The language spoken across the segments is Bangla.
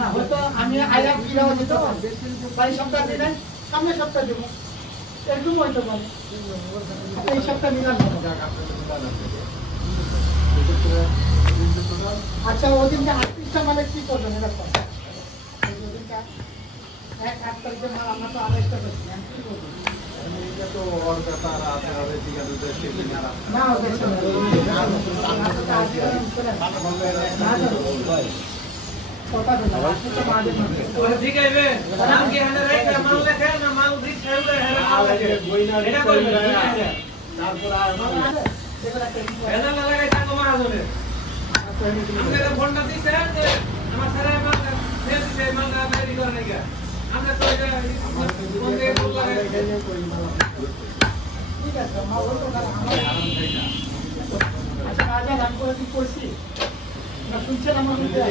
না, হয়তো আমি আইলাম ফিরাও যেত বাড়ি সপ্তাহ দিলেন সামনের সপ্তাহ দেবো। এরকম হয়তো পারে এই সপ্তাহ হবে। আচ্ছা ওদিনকে আটত্রিশটা মানে কি করবেন? ওদিনটা এক আট তারিখে মাল আমরা তো আড়াইশটা করছি। কি করব? না আমার আমরা তো এটা ফোন দিয়ে বল লাগাই ঠিক আছে মা বলতো না আচ্ছা করে কি করছি? না শুনছেন আমার মুখে?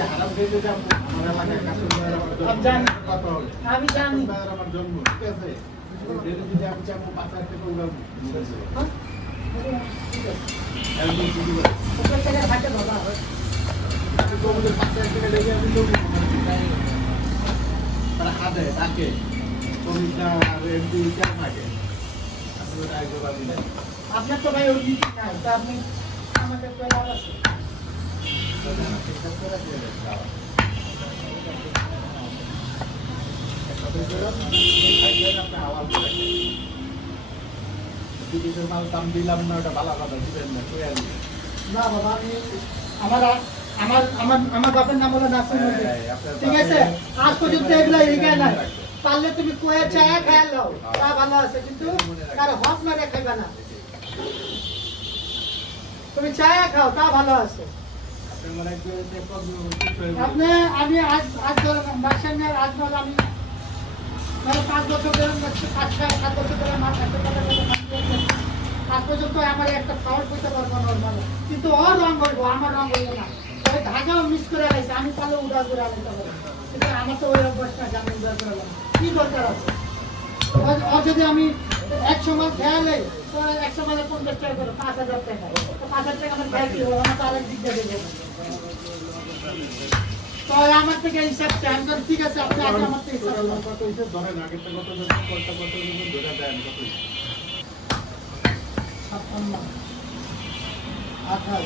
আমি জানি হ্যাঁ? ঠিক আছে। ওপর থেকে থাকে বাবা আপনার তো ভাই ওই নাই, তা আপনি আমাকে তো এগিয়ে নাই পারলে তুমি কয়ে চায়া খায় তা ভালো আছে কিন্তু তার হক মারে খাইবা না তুমি চায়া খাও, তা ভালো আছে। নর্মাল কিন্তু ওর রং করব, আমার রং হইবো না। ওই ধাগাও মিস করে গেছে আমি পারলে উড়া করে কিন্তু আমার তো ওই অভ্যাস না যে আমি উড়া করে কি দরকার আছে? ও- ও যদি আমি এক সময় খেয়ালে তো এক সময় পঞ্চাশ টাকা করে, পাঁচ হাজার টাকা। পাঁচ হাজার টাকা আমার খেয়াল কি আমার তো আরেক দিক দিয়ে দেবো। তো আমার থেকে হিসাব আমি ঠিক আছে, আপনি আগে আমার থেকে হিসাব ছাপ্পান্ন। আঠাশ।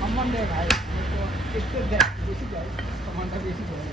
সম্মান দেয় ভাই একটু দেয় বেশি দেয় সম্মানটা বেশি দেয়